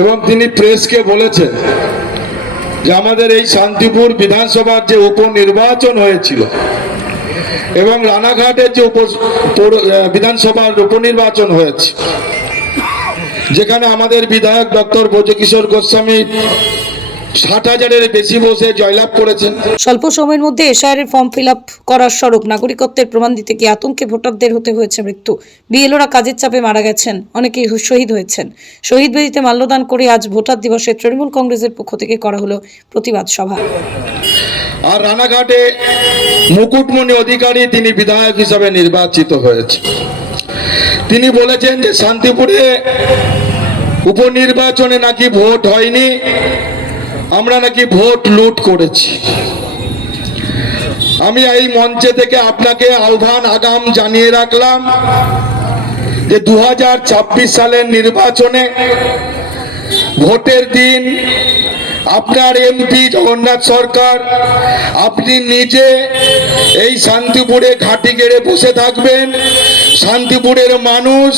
এবং তিনি প্রেসকে বলেছেন যে আমাদের এই শান্তিপুর বিধানসভার যে উপনির্বাচন হয়েছিল এবং রানাঘাটের যে বিধানসভার উপনির্বাচন হয়েছে, যেখানে আমাদের বিধায়ক ডক্টর ব্রজকিশোর গোস্বামী ৬০,০০০-এর বেশি বসে জয়লাভ করেছেন। স্বল্প সময়ের মধ্যে এসআইআর ফর্ম ফিল আপ করার স্বরূপ নাগরিকত্বের প্রমাণ দিতে গিয়ে আতঙ্কে ভোটারদের হতে হয়েছে মৃত্যু। বিএলওরা কাজের চাপে মারা গেছেন, অনেকেই শহীদ হয়েছেন। শহীদ বেদিতে মাল্যদান করে আজ ভোটার দিবসে তৃণমূল কংগ্রেসের পক্ষ থেকে করা হলো প্রতিবাদ সভা। আর রানাঘাটে মুকুটমণি অধিকারী তিনি বিধায়ক হিসাবে নির্বাচিত হয়েছে। তিনি বলেছেন যে শান্তিপুরে উপনির্বাচনে নাকি ভোট হয়নি, আমরা নাকি ভোট লুট করেছি। আমি এই মঞ্চে থেকে আপনাকে আহ্বান আগাম জানিয়ে রাখলাম যে 2026 সালের নির্বাচনে ভোটের দিন আপনার এমপি জগন্নাথ সরকার, আপনি নিজে এই শান্তিপুরে ঘাঁটি গেড়ে বসে থাকবেন। শান্তিপুরের মানুষ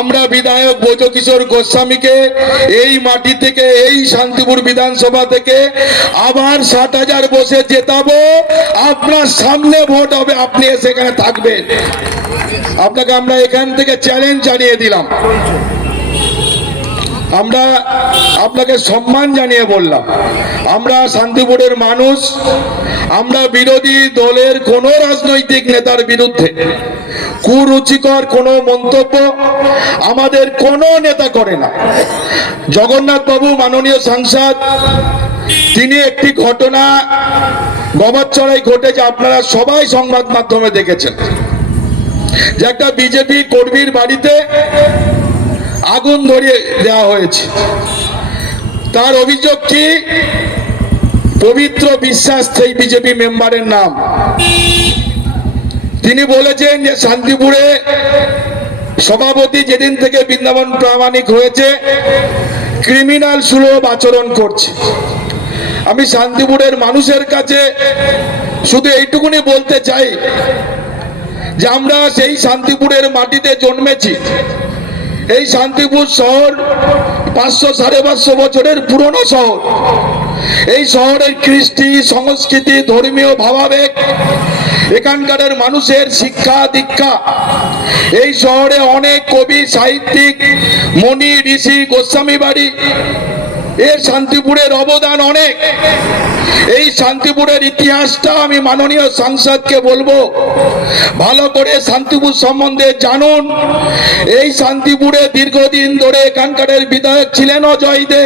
আমরা বিধায়ক ব্রজকিশোর গোস্বামীকে এই মাটি থেকে, এই শান্তিপুর বিধানসভা থেকে আবার ৬০,০০০ বসে জেতাবো। আপনার সামনে ভোট হবে, আপনি সেখানে থাকবেন। আপনাকে আমরা এখান থেকে চ্যালেঞ্জ জানিয়ে দিলাম। আমরা আপনাকে সম্মান জানিয়ে বললাম, আমরা শান্তিপুরের মানুষ, আমরা বিরোধী দলের কোনো রাজনৈতিক নেতার বিরুদ্ধে কুরুচিকর কোনো মন্তব্য আমাদের কোনো নেতা করে না। জগন্নাথ বাবু মাননীয় সাংসদ, তিনি একটি ঘটনা গবারচড়াই ঘটেছে, আপনারা সবাই সংবাদ মাধ্যমে দেখেছেন, যে একটা বিজেপি কর্মীর বাড়িতে আগুন ধরিয়ে দেওয়া হয়েছে। তার অভিযোগ কি? পবিত্র বিশ্বাস, সেই বিজেপি মেম্বারের নাম। তিনি বলেছেন যে শান্তিপুরে সভাপতি যেদিন থেকে বৃন্দাবন প্রামাণিক হয়েছে ক্রিমিনাল সুলভ আচরণ করছে। আমি শান্তিপুরের মানুষের কাছে শুধু এইটুকুনি বলতে চাই যে আমরা সেই শান্তিপুরের মাটিতে জন্মেছি। এই শান্তিপুর শহর ৫০০-৫৫০ বছরের পুরনো শহর। এই শহরের কৃষ্টি, সংস্কৃতি, ধর্মীয় ভাবাবেগ, এখানকার মানুষের শিক্ষা দীক্ষা, এই শহরে অনেক কবি, সাহিত্যিক, মণি, ঋষি, গোস্বামী বাড়ি, এর শান্তিপুরের অবদান অনেক। এই শান্তিপুরের ইতিহাসটা আমি মাননীয় সাংসদকে বলবো, ভালো করে শান্তিপুর সম্বন্ধে জানুন। এই শান্তিপুরে দীর্ঘদিন ধরে এখানকার বিধায়ক ছিলেন অজয় দে,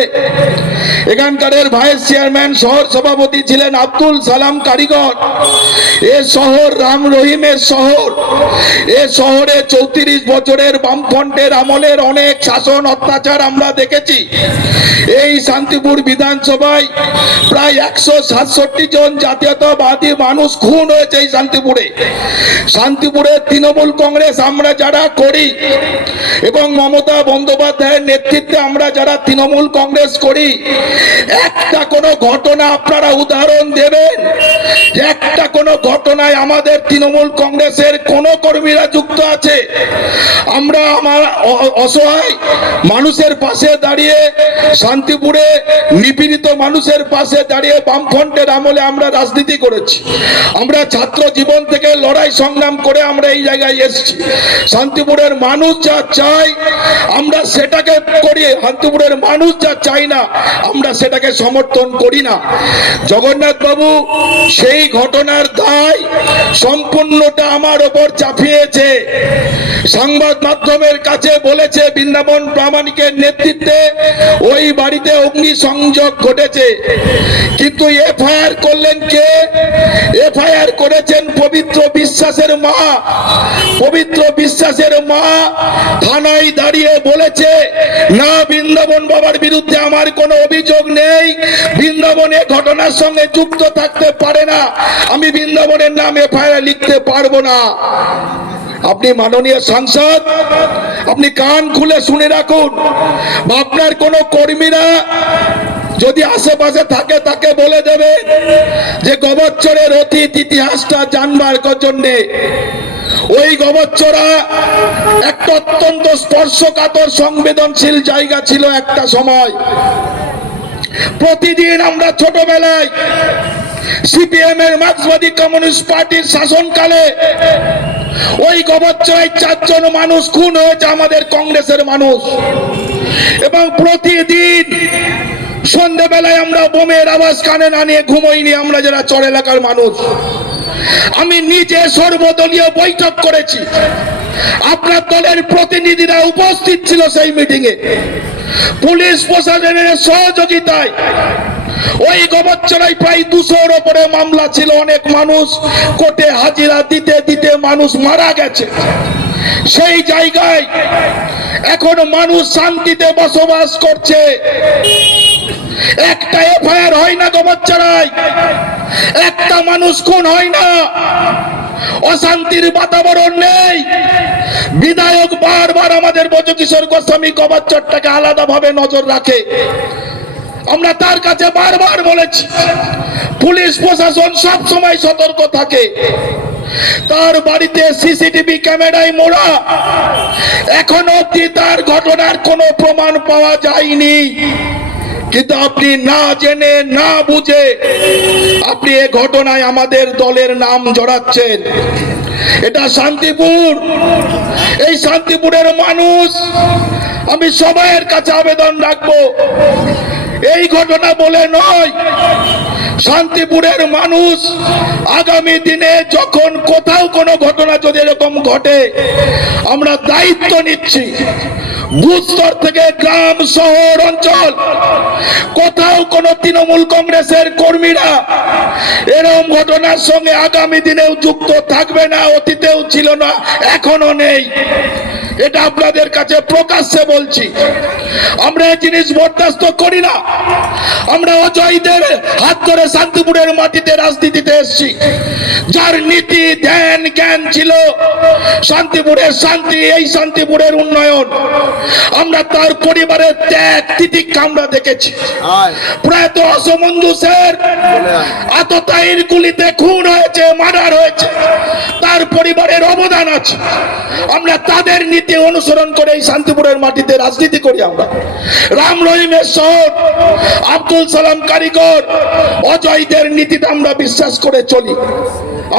এখানকার ভাইস চেয়ারম্যান শহর সভাপতি ছিলেন আব্দুল সালাম কারিগর। এ শহর রাম রহিমের শহর। এ শহরে 34 বছরের বামফ্রন্টের আমলের অনেক শাসন অত্যাচার আমরা দেখেছি। এই শান্তিপুর বিধানসভায় প্রায় 167 জন জাতীয়তাবাদী মানুষ খুন হয়েছে এই শান্তিপুরে। শান্তিপুরে তৃণমূল কংগ্রেস আমরা যারা করি এবং মমতা বন্দ্যোপাধ্যায়ের নেতৃত্বে আমরা যারা তৃণমূল কংগ্রেস করি, একটা কোনো ঘটনা আপনারা উদাহরণ দেবেন যে একটা কোনো ঘটনায় আমাদের তৃণমূল কংগ্রেসের কোন কর্মীরা যুক্ত আছে? আমরা আমার অসহায় মানুষের পাশে দাঁড়িয়ে, শান্তিপুরে নিপীড়িত মানুষের পাশে দাঁড়িয়ে বামফ্রন্টের আমলে আমরা রাজনীতি করেছি। আমরা ছাত্র জীবন থেকে লড়াই সংগ্রাম করে আমরা এই জায়গায় এসেছি। শান্তিপুরের মানুষ যা চায় আমরা সেটাকে করি, শান্তিপুরের মানুষ যা চায় না আমরা সেটাকে সমর্থন করি না। জগন্নাথ বাবু সেই ঘটনার দায় সম্পূর্ণটা আমার ওপর চাপিয়েছে। সংবাদ মাধ্যমের কাছে বলেছে বৃন্দাবন প্রামাণিকের নেতৃত্বে ওই বাড়িতে অগ্নিসংযোগ ঘটেছে, কিন্তু এফআইআর করলেন কে? এফআইআর করেছেন পবিত্র বিশ্বাসের মা। পবিত্র বিশ্বাসের মা থানায় দাঁড়িয়ে বলেছে, না, বৃন্দাবন বাবার বিরুদ্ধে আমার কোনো অভিযোগ নেই, বৃন্দাবন এ ঘটনার সঙ্গে যুক্ত থাকতে পারে না, আমি বৃন্দাবনের নাম এফআইআর লিখতে পারবো না। আপনি মাননীয় সাংসদ, আপনি কান খুলে শুনে রাখুন, আপনার কোন কর্মীরা যদি আশেপাশে থাকে তাকে বলে দেবে যে গোবচ্চরের অতীত ইতিহাসটা জানবার জন্য। ওই গোবচ্চরা একটা অত্যন্ত স্পর্শকাতর সংবেদনশীল জায়গা ছিল একটা সময়। প্রতিদিন আমরা ছোটবেলায় সিপিএম এর মার্ক্সবাদী কমিউনিস্ট পার্টির শাসনকালে ওই গোবচ্চরায় 4 জন মানুষ খুন হয়েছে, আমাদের কংগ্রেসের মানুষ। এবং প্রতিদিন সন্ধ্যেবেলায় আমরা বোমের আওয়াজ কানে না নিয়ে ঘুমোইনি, আমরা যারা চর এলাকার মানুষ। আমি নিজে সর্বদলীয় বৈঠক করেছি, আপনার দলের প্রতিনিধিরা উপস্থিত ছিল সেই মিটিং এ। পুলিশ প্রশাসনের সহযোগিতায় ওই গোবচ্চরায় প্রায় 200-র উপরে মামলা ছিল। অনেক মানুষ কোর্টে হাজিরা দিতে দিতে মানুষ মারা গেছে। সেই জায়গায় এখন মানুষ শান্তিতে বসবাস করছে। একটা এফআইআর হয় না গোবচ্চরায়, একটা মানুষ খুন হয় না, অশান্তির বাতাবরণ নেই। বিধায়ক বারবার আমাদের ব্রজকিশোর গোস্বামী গোবচ্চরটাকে আলাদাভাবে নজর রাখে। আমরা তার কাছে বারবার বলেছি, পুলিশ প্রশাসন সব সময় সতর্ক থাকে। তার বাড়িতে সিসিটিভি ক্যামেরায় মোড়া, এখনো অব্দি তার ঘটনার কোনো প্রমাণ পাওয়া যায়নি। কিন্তু আপনি না জেনে না বুঝে আপনি এ ঘটনায় আমাদের দলের নাম জড়াচ্ছেন। এটা শান্তিপুর, এই শান্তিপুরের মানুষ, আমি সবাইয়ের কাছে আবেদন রাখবো, এই ঘটনা বলে নয়, শান্তিপুরের মানুষ আগামী দিনে যখন কোথাও কোনো ঘটনা যদি এরকম ঘটে, আমরা দায়িত্ব নিচ্ছি বুথ স্তর থেকে গ্রাম শহর অঞ্চল, কোথাও কোনো তৃণমূল কংগ্রেসের কর্মীরা এরকম ঘটনার সঙ্গে আগামী দিনেও যুক্ত থাকবে না, অতীতেও ছিল না, এখনো নেই। এটা আপনাদের কাছে প্রকাশ্যে বলছি। আমরা এই জিনিস বরদাস্ত করি না। আমরা অজয়দের হাত ধরে শান্তিপুরের মাটিতে রাজনীতিতে এসেছি। যার নীতি ধ্যান জ্ঞান ছিল শান্তিপুরের শান্তি, এই শান্তিপুরের উন্নয়ন, আমরা তার পরিবারের ত্যাগ তিতিক্ষা আমরা দেখেছি। প্রয়াত অসমঞ্জুসের আততায়ীর গুলিতে খুন হয়েছে, মার্ডার হয়েছে, তার পরিবারের অবদান আছে। আমরা তাদের নীতি অনুসরণ করে এই শান্তিপুরের মাটিতে রাজনীতি করি। আমরা রাম রহিমের শহর, আব্দুল সালাম কারিগর, অজয়দের নীতিতে আমরা বিশ্বাস করে চলি।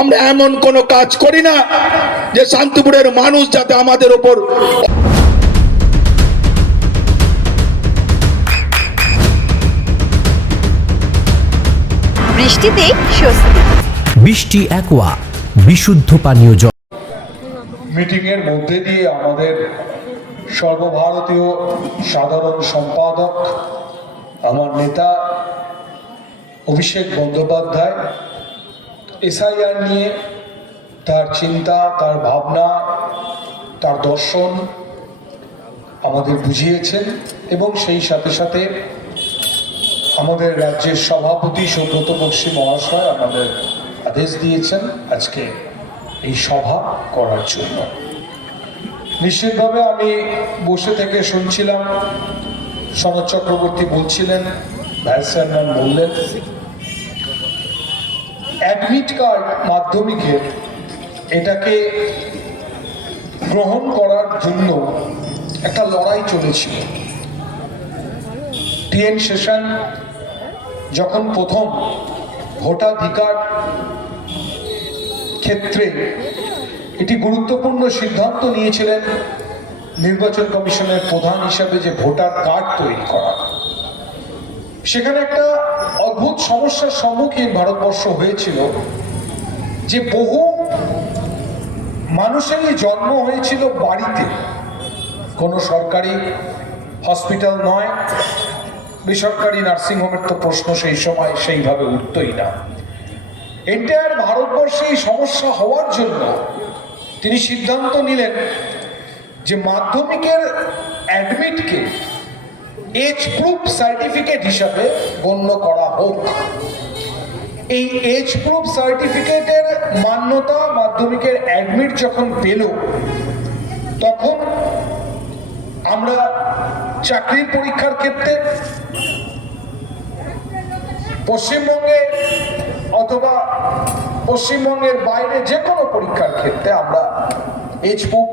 আমরা এমন কোনো কাজ করি না যে শান্তিপুরের মানুষ যাতে আমাদের উপর বৃষ্টিতে স্বস্তি। বৃষ্টি অ্যাকোয়া বিশুদ্ধ পানীয় জল। মিটিংয়ের মধ্যে দিয়ে আমাদের সর্বভারতীয় সাধারণ সম্পাদক, আমার নেতা অভিষেক বন্দ্যোপাধ্যায় এসআইআর নিয়ে তার চিন্তা, তার ভাবনা, তার দর্শন আমাদের বুঝিয়েছেন এবং সেই সাথে সাথে আমাদের রাজ্যের সভাপতি সুব্রত বক্সী মহাশয় আমাদের আদেশ দিয়েছেন আজকে এই সভা করার জন্য। নিশ্চিতভাবে আমি বসে থেকে শুনছিলাম, সনদ চক্রবর্তী বলছিলেন, ভাইস চেয়ারম্যান বললেন, অ্যাডমিট কার্ড মাধ্যমিকের এটাকে গ্রহণ করার জন্য একটা লড়াই চলেছিল। টিএন সেশন যখন প্রথম ভোটাধিকার ক্ষেত্রে এটি গুরুত্বপূর্ণ সিদ্ধান্ত নিয়েছিলেন নির্বাচন কমিশনের প্রধান হিসাবে যে ভোটার কার্ড তৈরি করা, সেখানে একটা অদ্ভুত সমস্যার সম্মুখীন ভারতবর্ষ হয়েছিল যে বহু মানুষেরই জন্ম হয়েছিল বাড়িতে, কোনো সরকারি হসপিটাল নয়, বেসরকারি নার্সিংহোমের তো প্রশ্ন সেই সময় সেইভাবে উঠতই না। এন্টায়ার ভারতবর্ষে এই সমস্যা হওয়ার জন্য তিনি সিদ্ধান্ত নিলেন যে মাধ্যমিকের অ্যাডমিটকে এজ প্রুফ সার্টিফিকেট হিসাবে গণ্য করা হোক। এই এজ প্রুফ সার্টিফিকেটের মান্যতা মাধ্যমিকের অ্যাডমিট যখন পেল, তখন আমরা চাকরির পরীক্ষার ক্ষেত্রে পশ্চিমবঙ্গে অথবা পশ্চিমবঙ্গের বাইরে যে কোনো পরীক্ষার ক্ষেত্রে আমরা এইচবুক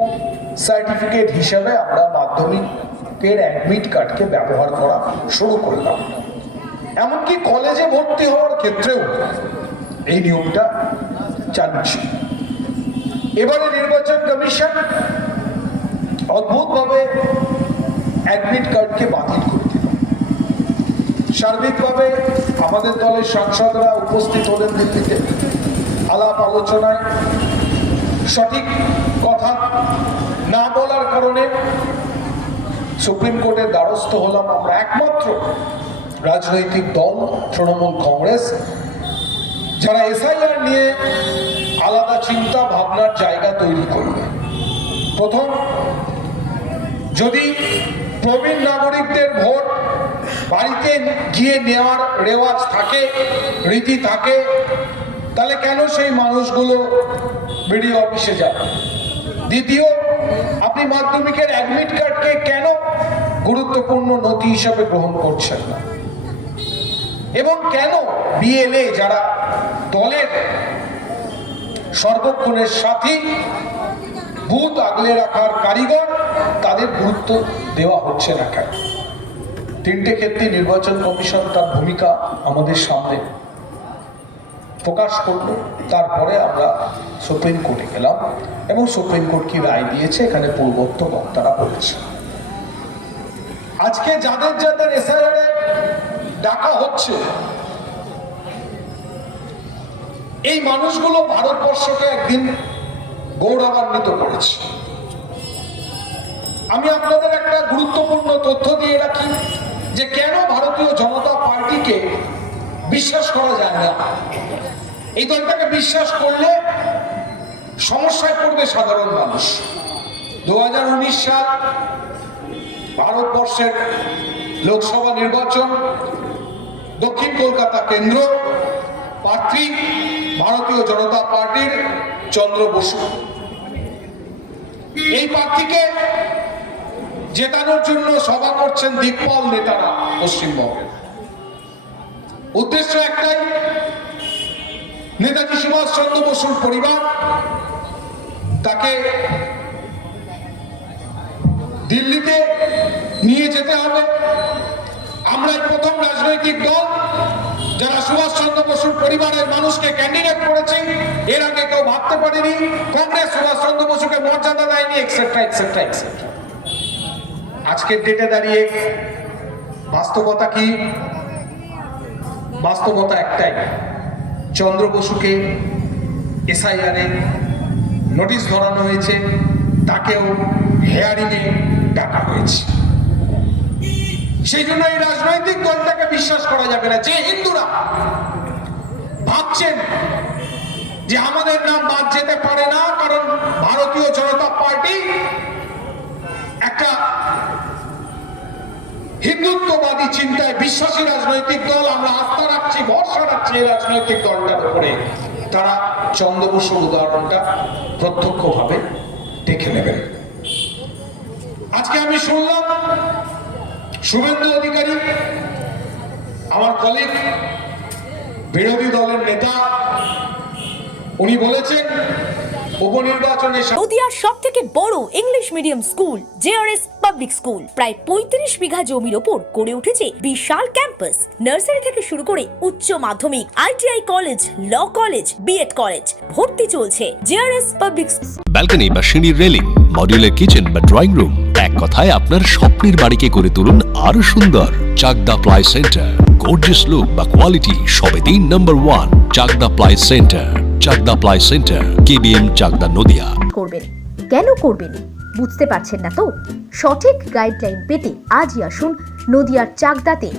সার্টিফিকেট হিসাবে আমরা মাধ্যমিকের অ্যাডমিট কার্ডকে ব্যবহার করা শুরু করলাম। এমনকি কলেজে ভর্তি হওয়ার ক্ষেত্রেও এই নিয়মটা চালু ছিল। এবারে নির্বাচন কমিশন অদ্ভুতভাবে অ্যাডমিট কার্ডকে বাতিল করে দিল। সার্বিকভাবে আমাদের দলের সাংসদরা উপস্থিত হলেন দিল্লিতে, আলাপ আলোচনায় সঠিক কথা না বলার কারণে সুপ্রিম কোর্টের দ্বারস্থ হলাম আমরা। একমাত্র রাজনৈতিক দল তৃণমূল কংগ্রেস, যারা এসআইআর নিয়ে আলাদা চিন্তা ভাবনার জায়গা তৈরি করবে। প্রথম, যদি প্রবীণ নাগরিকদের ভোট বাড়িতে গিয়ে নেওয়ার রেওয়াজ থাকে, রীতি থাকে, তাহলে কেন সেই মানুষগুলো বিডিও অফিসে যাবে? দ্বিতীয়, আপনি মাধ্যমিকের অ্যাডমিট কার্ডকে কেন গুরুত্বপূর্ণ নথি হিসাবে গ্রহণ করছেন না? এবং কেন বিএলএ যারা দলের সর্বক্ষণের সাথী, বুথ আগলে রাখার কারিগর, তাদের গুরুত্ব দেওয়া হচ্ছে না কেন? তিনটে ক্ষেত্রে নির্বাচন কমিশন তার ভূমিকা আমাদের সামনে প্রকাশ করলো। তারপরে আমরা সুপ্রিম কোর্টে গেলাম এবং সুপ্রিম কোর্ট কি রায় দিয়েছে এখানে পূর্বত্ব বক্তারা বলেছে। আজকে যাদের যাদের এসআইআর ডাকা হচ্ছে, এই মানুষগুলো ভারতবর্ষকে একদিন গৌরবান্বিত করেছে। আমি আপনাদের একটা গুরুত্বপূর্ণ তথ্য দিয়ে রাখি যে কেন ভারতীয় জনতা পার্টিকে বিশ্বাস করা যায় না। এই দলটাকে বিশ্বাস করলে সমস্যায় পড়বে সাধারণ মানুষ। 2019 সাল ভারতবর্ষের লোকসভা নির্বাচন, দক্ষিণ কলকাতা কেন্দ্র, প্রার্থী ভারতীয় জনতা পার্টির চন্দ্র বসু। এই প্রার্থীকে জেতানোর জন্য সভা করছেন দিকপাল নেতারা পশ্চিমবঙ্গে। উদ্দেশ্য একটাই, নেতাজি সুভাষচন্দ্র বসুর পরিবার তাকে দিল্লিতে নিয়ে যেতে হবে। আমরাই প্রথম রাজনৈতিক দল যারা সুভাষচন্দ্র বসুর পরিবারের মানুষকে ক্যান্ডিডেট করেছি। এর আগে কেউ ভাবতে পারেনি। কংগ্রেস সুভাষচন্দ্র বসুকে মর্যাদা দেয়নি, এক্সেট্রা এক্সেট্রা এক্সেট্রা। আজকের ডেটে দাঁড়িয়ে বাস্তবতা কি? বাস্তবতা একটাই, চন্দ্র বসুকে এসআইআরে নোটিশ ধরানো হয়েছে, তাকেও হেয়ারিংয়ে ডাকা হয়েছে। সেই জন্য এই রাজনৈতিক দলটাকে বিশ্বাস করা যাবে না। যে হিন্দুরা ভাবছেন যে আমাদের নাম বাদ যেতে পারে না, কারণ ভারতীয় জনতা পার্টি একটা হিন্দুত্ববাদী চিন্তায় বিশ্বাসী রাজনৈতিক দল, আমরা আস্থা রাখছি, ভরসা রাখছি এই রাজনৈতিক দলটার উপরে, তারা চন্দ্র বসুর উদাহরণটা প্রত্যক্ষভাবে দেখে নেবেন। আজকে আমি শুনলাম শুভেন্দু অধিকারী, আমার কলিগ, বিরোধী দলের নেতা, উনি বলেছেন উপনির্বাচনে নদিয়ার সবথেকে বড় English medium school JRS public school প্রায় 35 বিঘা জমির ওপর গড়ে উঠেছে বিশাল ক্যাম্পাস। নার্সারি থেকে শুরু করে উচ্চ মাধ্যমিক, ITI college, law college, B Ed college, ভর্তি চলছে। জেআরএস পাবলিক ব্যালকনি বা সিঁড়ির রেলিং, মডিউলার কিচেন বা ড্রয়িং রুম, এক কথায় আপনার স্বপ্নের বাড়িকে করে তুলুন আরো সুন্দর। Chakdah ply centre, gorgeous look বা কোয়ালিটি সবে 3 নম্বর 1 Chakdah ply centre. Chakdah ply centre, KBM, Chakdah, Nadia. করবেন কেন করবেন বুঝতে পারছেন না তো? সঠিক গাইডলাইন পেতে আজই আসুন নদিয়ার চাকদাতে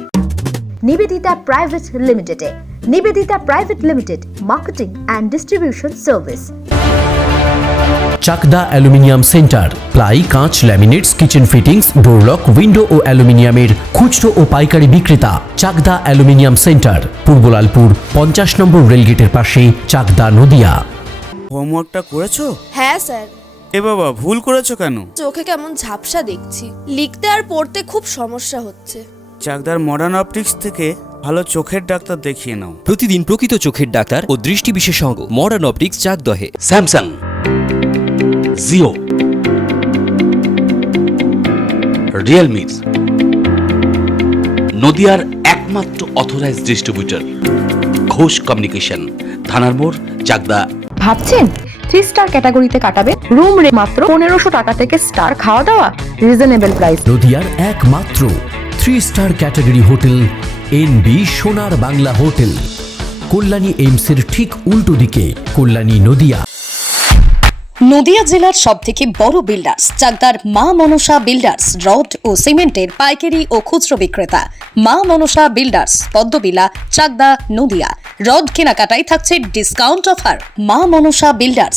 নিবেদিতা প্রাইভেট লিমিটেডে। Nivedita private limited, marketing and distribution service. Chakdaha aluminium centre, ply, কাঁচ, laminates, kitchen fittings, door lock, window ও অ্যালুমিনিয়ামের খুচরো ও পাইকারি বিক্রেতা। Chakdaha aluminium centre, Purbalalpur 50 number রেলগেটের পাশে, চাকদা, নদিয়া। হোমওয়ার্কটা করেছো? হ্যাঁ স্যার। এ বাবা, ভুল করেছো কেন? চোখে কেমন ঝাপসা দেখছি, লিখতে আর পড়তে খুব সমস্যা হচ্ছে। চাকদার মডার্ন অপটিক্স থেকে ভালো চোখের ডাক্তার দেখিয়ে নাও। প্রতিদিন প্রকৃত চোখের ডাক্তার ও দৃষ্টি বিশেষজ্ঞ মডার্ন অপটিক্স চাকদহে। স্যামসাং, জিও, রিয়েলমি, নদিয়ার একমাত্র অথরাইজড ডিস্ট্রিবিউটর ঘোষ কমিউনিকেশন, থানার মোড়, চাকদা। ভাবছেন 3 স্টার ক্যাটাগরিতে কাটাবে? রুম রে মাত্র 1500 টাকা থেকে স্টার, খাওয়া দাওয়া রিজনেবল প্রাইস। নদিয়ার একমাত্র 3 স্টার ক্যাটাগরি হোটেল এনবি সোনার বাংলা হোটেল, কল্যাণী এইমসের ঠিক উল্টো দিকে, কল্যাণী, নদিয়া। নদিয়া জেলার সবথেকে বড় বিল্ডার্স চাকদার মা মনসা বিল্ডার্স, রড ও সিমেন্টের পাইকারি ও খুচরো বিক্রেতা। মা মনসা বিল্ডার্স, পদ্মবিলা, চাকদা, নদিয়া। রড কেনাকাটায় থাকছে ডিসকাউন্ট অফার। মা মনসা বিল্ডার্স,